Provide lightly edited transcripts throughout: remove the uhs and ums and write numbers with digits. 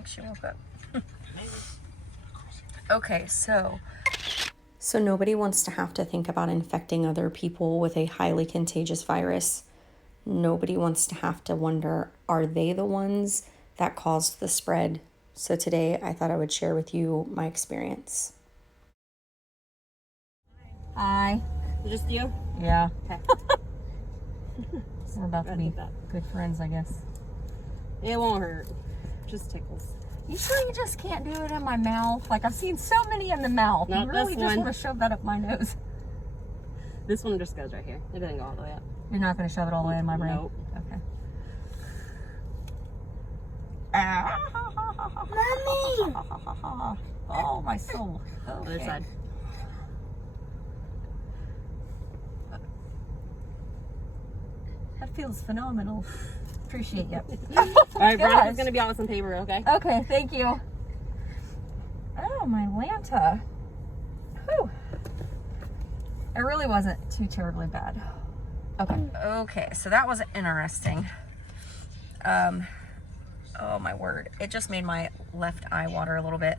think she woke up. Okay, so nobody wants to have to think about infecting other people with a highly contagious virus. Nobody wants to have to wonder, are they the ones that caused the spread? So today I thought I would share with you my experience. Hi. Just you? Yeah. Okay. We're about to be good friends, I guess. It won't hurt. Just tickles. You sure you just can't do it in my mouth? Like, I've seen so many in the mouth. Not you really this just one. want to shove that up my nose. This one just goes right here. It doesn't go all the way up. You're not going to shove it all the way in my brain? Nope. Okay. Mommy! Oh, my soul. Okay. Other side. That feels phenomenal. Appreciate you. Alright, Veronica's gonna be out with some paper, okay? Okay, thank you. Oh, my Lanta. Whew. It really wasn't too terribly bad. Okay, so that was interesting. Oh my word. It just made my left eye water a little bit.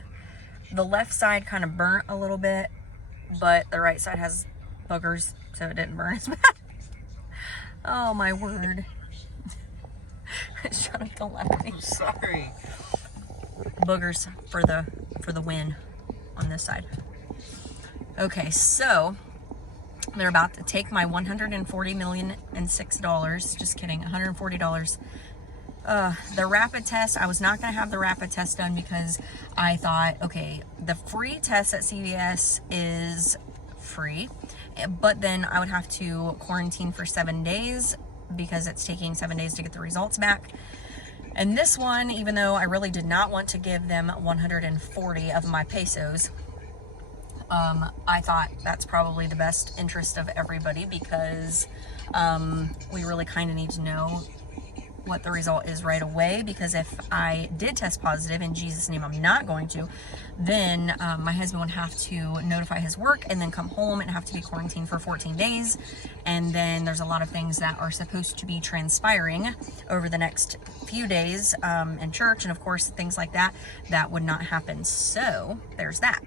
The left side kind of burnt a little bit, but the right side has boogers, so it didn't burn as bad. Oh my word. Shut up, don't laugh at me. Sorry. Boogers for the win on this side. Okay, so they're about to take my $140,006. Just kidding, $140. The rapid test, I was not going to have the rapid test done because I thought, okay, the free test at CVS is free, but then I would have to quarantine for 7 days because it's taking 7 days to get the results back. And this one, even though I really did not want to give them 140 of my pesos, I thought that's probably the best interest of everybody because we really kind of need to know what the result is right away, because if I did test positive, in Jesus' name I'm not going to, then my husband would have to notify his work and then come home and have to be quarantined for 14 days. And then there's a lot of things that are supposed to be transpiring over the next few days in church, and of course things like that would not happen. So there's that.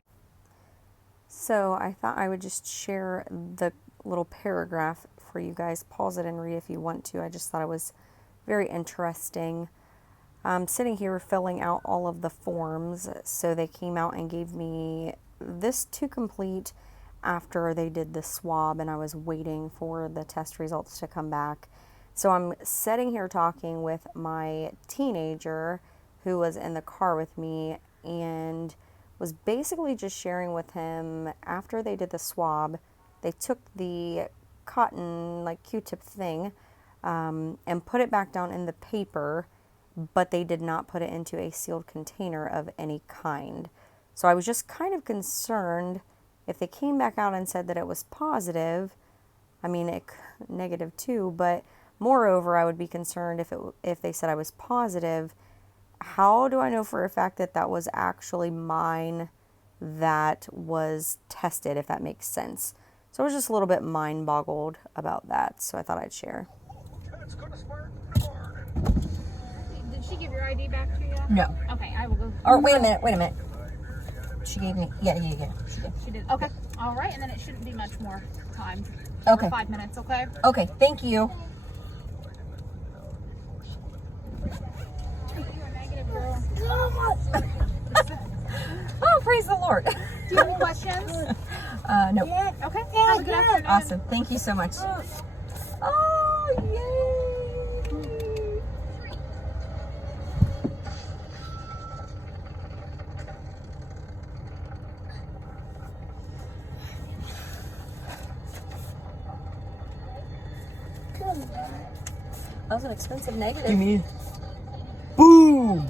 So I thought I would just share the little paragraph for you guys. Pause it and read if you want to. I just thought it was very interesting. I'm sitting here filling out all of the forms. So they came out and gave me this to complete after they did the swab, and I was waiting for the test results to come back. So I'm sitting here talking with my teenager who was in the car with me, and was basically just sharing with him after they did the swab, they took the cotton, like Q-tip thing, and put it back down in the paper, but they did not put it into a sealed container of any kind. So I was just kind of concerned if they came back out and said that it was positive. I mean, negative too, but moreover, I would be concerned if they said I was positive. How do I know for a fact that that was actually mine that was tested, if that makes sense? So I was just a little bit mind boggled about that. So I thought I'd share. Did she give your ID back to you? No. Okay, I will go. Or wait a minute. She gave me, yeah. She did. Okay. All right, and then it shouldn't be much more time. Okay. 5 minutes, okay? Okay, thank you. You're a negative girl. Oh, praise the Lord. Do you have any questions? No. Okay. Have a good afternoon. Awesome. Thank you so much. Oh, yay. That was an expensive negative. Give me. Boom!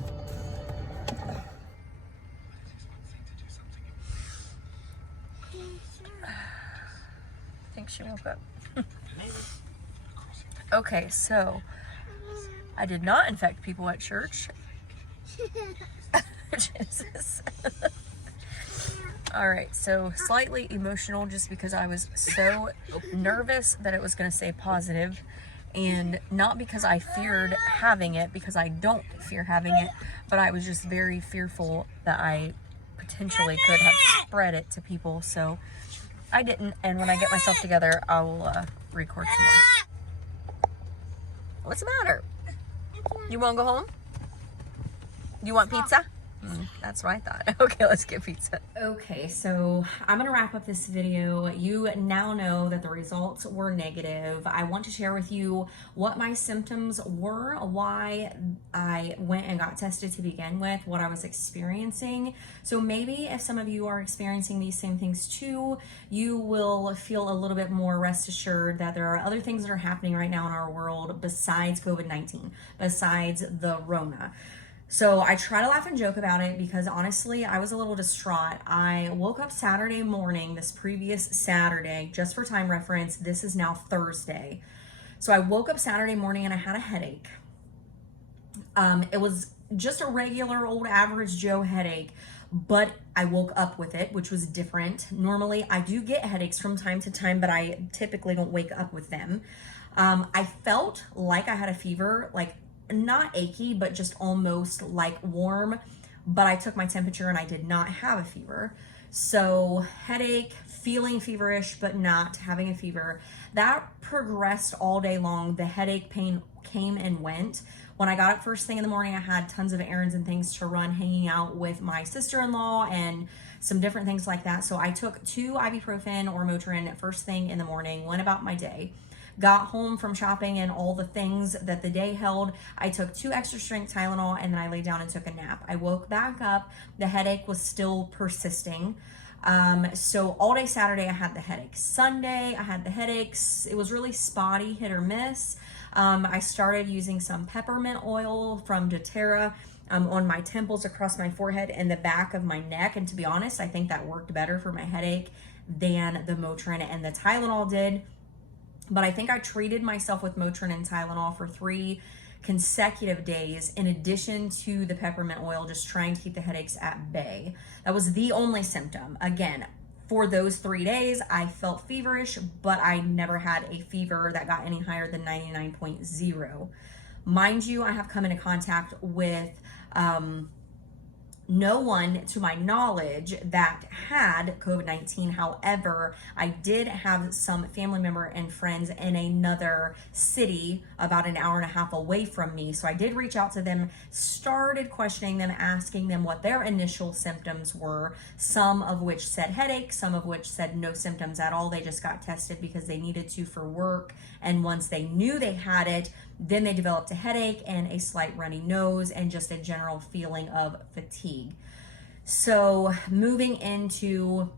I think she woke up. Okay, so I did not infect people at church. Jesus. All right, so slightly emotional just because I was so nervous that it was going to say positive. And not because I feared having it, because I don't fear having it, but I was just very fearful that I potentially could have spread it to people. So I didn't. And when I get myself together, I will record some more. What's the matter? You want to go home? You want pizza? That's what I thought. Okay, let's get pizza. Okay, so I'm gonna wrap up this video. You now know that the results were negative. I want to share with you what my symptoms were, why I went and got tested to begin with, what I was experiencing. So maybe if some of you are experiencing these same things too, you will feel a little bit more rest assured that there are other things that are happening right now in our world besides COVID-19, besides the Rona. So I try to laugh and joke about it because honestly, I was a little distraught. I woke up Saturday morning, this previous Saturday, just for time reference, this is now Thursday. So I woke up Saturday morning and I had a headache. It was just a regular old average Joe headache, but I woke up with it, which was different. Normally I do get headaches from time to time, but I typically don't wake up with them. I felt like I had a fever, like not achy, but just almost like warm, but I took my temperature and I did not have a fever. So headache, feeling feverish, but not having a fever. That progressed all day long. The headache pain came and went. When I got up first thing in the morning, I had tons of errands and things to run, hanging out with my sister-in-law and some different things like that. So I took 2 ibuprofen or Motrin first thing in the morning, went about my day. Got home from shopping and all the things that the day held. I took 2 extra strength Tylenol and then I laid down and took a nap. I woke back up. The headache was still persisting. So all day Saturday I had the headache. Sunday I had the headaches. It was really spotty, hit or miss. I started using some peppermint oil from doTERRA on my temples, across my forehead, and the back of my neck. And to be honest, I think that worked better for my headache than the Motrin and the Tylenol did. But I think I treated myself with Motrin and Tylenol for 3 consecutive days, in addition to the peppermint oil, just trying to keep the headaches at bay. That was the only symptom. Again, for those 3 days, I felt feverish, but I never had a fever that got any higher than 99.0. Mind you, I have come into contact with no one to my knowledge that had COVID-19. However, I did have some family member and friends in another city about an hour and a half away from me. So I did reach out to them, started questioning them, asking them what their initial symptoms were, some of which said headache, some of which said no symptoms at all. They just got tested because they needed to for work. And once they knew they had it, then they developed a headache and a slight runny nose and just a general feeling of fatigue. So moving into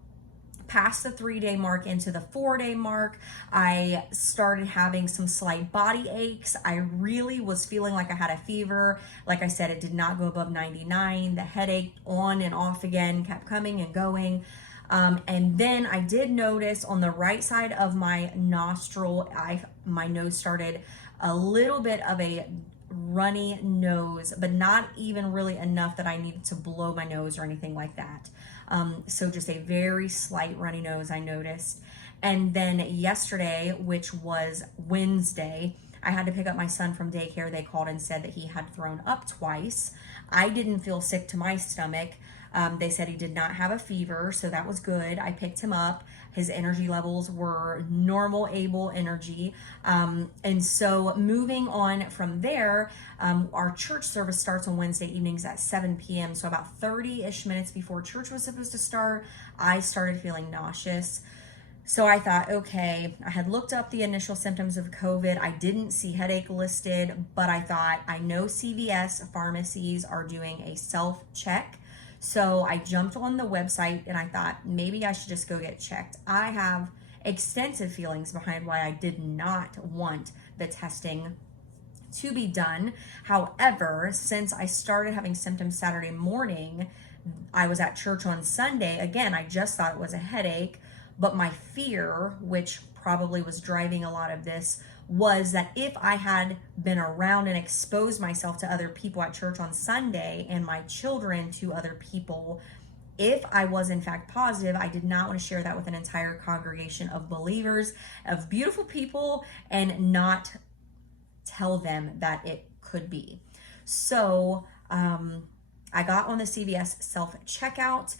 past the 3-day mark into the 4-day mark, I started having some slight body aches. I really was feeling like I had a fever. Like I said, it did not go above 99. The headache on and off again kept coming and going. And then I did notice on the right side of my nostril, my nose started a little bit of a runny nose, but not even really enough that I needed to blow my nose or anything like that. So just a very slight runny nose I noticed. And then yesterday, which was Wednesday, I had to pick up my son from daycare. They called and said that he had thrown up twice. I didn't feel sick to my stomach. They said he did not have a fever, so that was good. I picked him up. His energy levels were normal, able energy. And so moving on from there, our church service starts on Wednesday evenings at 7 p.m. So about 30-ish minutes before church was supposed to start, I started feeling nauseous. So I thought, okay, I had looked up the initial symptoms of COVID. I didn't see headache listed, but I thought, I know CVS pharmacies are doing a self-check. So I jumped on the website and I thought maybe I should just go get checked. I have extensive feelings behind why I did not want the testing to be done. However, since I started having symptoms Saturday morning, I was at church on Sunday. Again, I just thought it was a headache, but my fear, which probably was driving a lot of this, was that if I had been around and exposed myself to other people at church on Sunday and my children to other people, if I was in fact positive, I did not want to share that with an entire congregation of believers, of beautiful people, and not tell them that it could be. So I got on the CVS self-checkout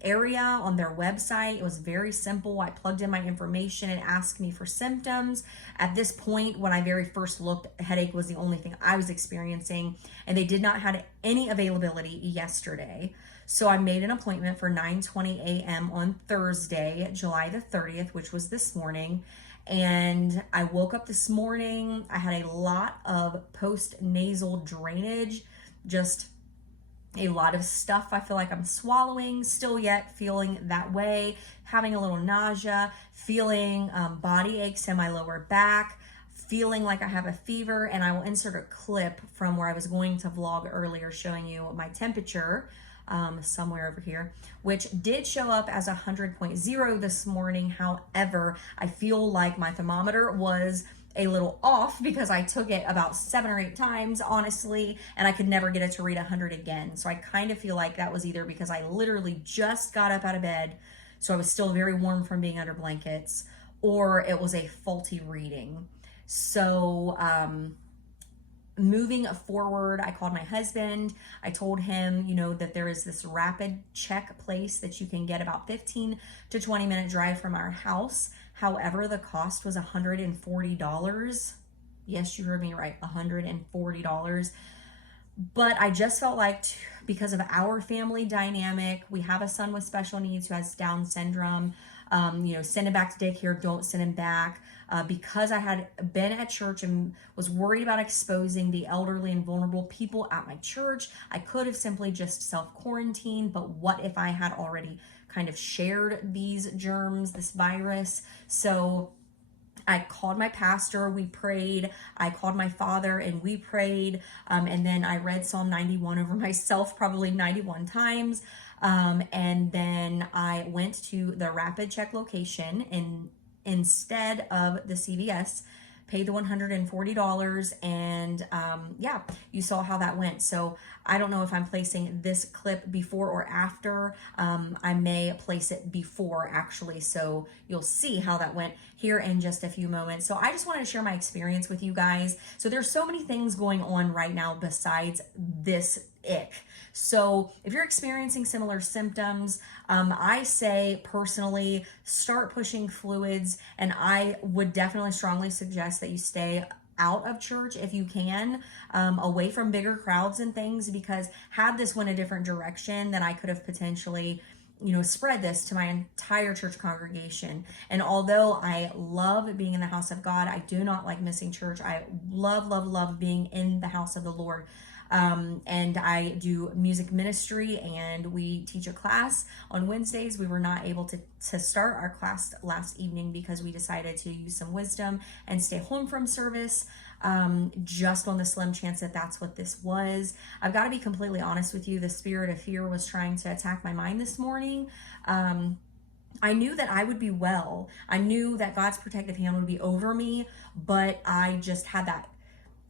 area on their website. It was very simple. I plugged in my information. It asked me for symptoms. At this point, when I very first looked, headache was the only thing I was experiencing, and they did not have any availability yesterday. So I made an appointment for 9:20 a.m. on Thursday, July the 30th, which was this morning. And I woke up this morning. I had a lot of post-nasal drainage, just a lot of stuff. I feel like I'm swallowing, still yet feeling that way, having a little nausea, feeling body aches in my lower back, feeling like I have a fever. And I will insert a clip from where I was going to vlog earlier showing you my temperature somewhere over here, which did show up as 100.0 this morning. However, I feel like my thermometer was a little off because I took it about 7 or 8 times, honestly, and I could never get it to read 100 again. So I kind of feel like that was either because I literally just got up out of bed, so I was still very warm from being under blankets, or it was a faulty reading. So moving forward, I called my husband. I told him, you know, that there is this rapid check place that you can get about 15 to 20 minute drive from our house. However, the cost was $140. Yes, you heard me right, $140. But I just felt like because of our family dynamic, we have a son with special needs who has Down syndrome. You know, send him back to daycare, don't send him back. Because I had been at church and was worried about exposing the elderly and vulnerable people at my church, I could have simply just self-quarantined, but what if I had already kind of shared these germs, this virus? So I called my pastor, we prayed. I called my father and we prayed. And then I read Psalm 91 over myself probably 91 times. And then I went to the rapid check location and instead of the CVS, paid the $140, and yeah, you saw how that went. So I don't know if I'm placing this clip before or after. I may place it before, actually, so you'll see how that went here in just a few moments. So I just wanted to share my experience with you guys. So there's so many things going on right now besides this ick. So if you're experiencing similar symptoms, I say personally start pushing fluids, and I would definitely strongly suggest that you stay out of church if you can, away from bigger crowds and things, because had this went a different direction, then I could have potentially, you know, spread this to my entire church congregation. And although I love being in the house of God, I do not like missing church. I love being in the house of the Lord. And I do music ministry, and we teach a class on Wednesdays. We were not able to start our class last evening because we decided to use some wisdom and stay home from service, just on the slim chance that that's what this was. I've got to be completely honest with you. The spirit of fear was trying to attack my mind this morning. I knew that I would be well. I knew that God's protective hand would be over me, but I just had that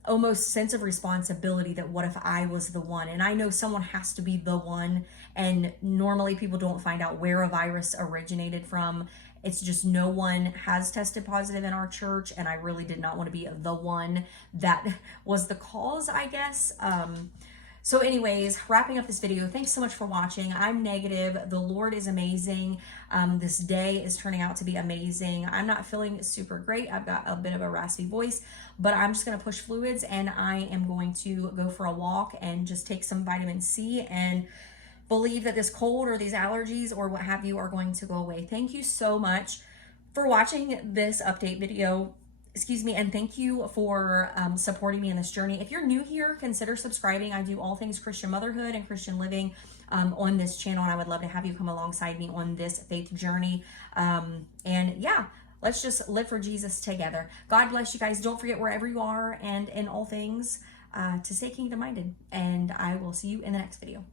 almost sense of responsibility that what if I was the one? And I know someone has to be the one, and normally people don't find out where a virus originated from. It's just no one has tested positive in our church, and I really did not want to be the one that was the cause, I guess. So anyways, wrapping up this video, thanks so much for watching. I'm negative. The Lord is amazing. This day is turning out to be amazing. I'm not feeling super great. I've got a bit of a raspy voice, but I'm just going to push fluids, and I am going to go for a walk and just take some vitamin C and believe that this cold or these allergies or what have you are going to go away. Thank you so much for watching this update video. Excuse me, and thank you for supporting me in this journey. If you're new here, consider subscribing. I do all things Christian motherhood and Christian living on this channel, and I would love to have you come alongside me on this faith journey. And yeah, let's just live for Jesus together. God bless you guys. Don't forget, wherever you are and in all things, to stay kingdom minded. And I will see you in the next video.